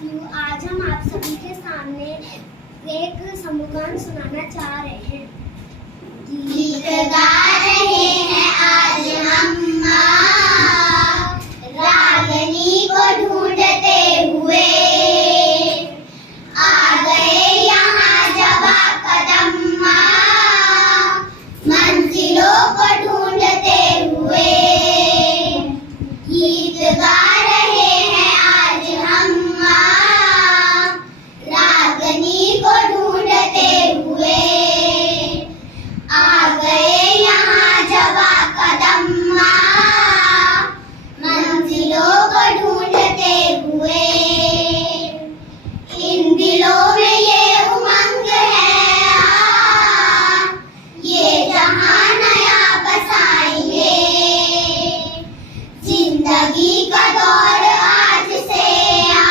साथियों, आज हम आप सभी के सामने एक समूहगान सुनाना चाह रहे हैं। गीत गा रहे हैं आज हम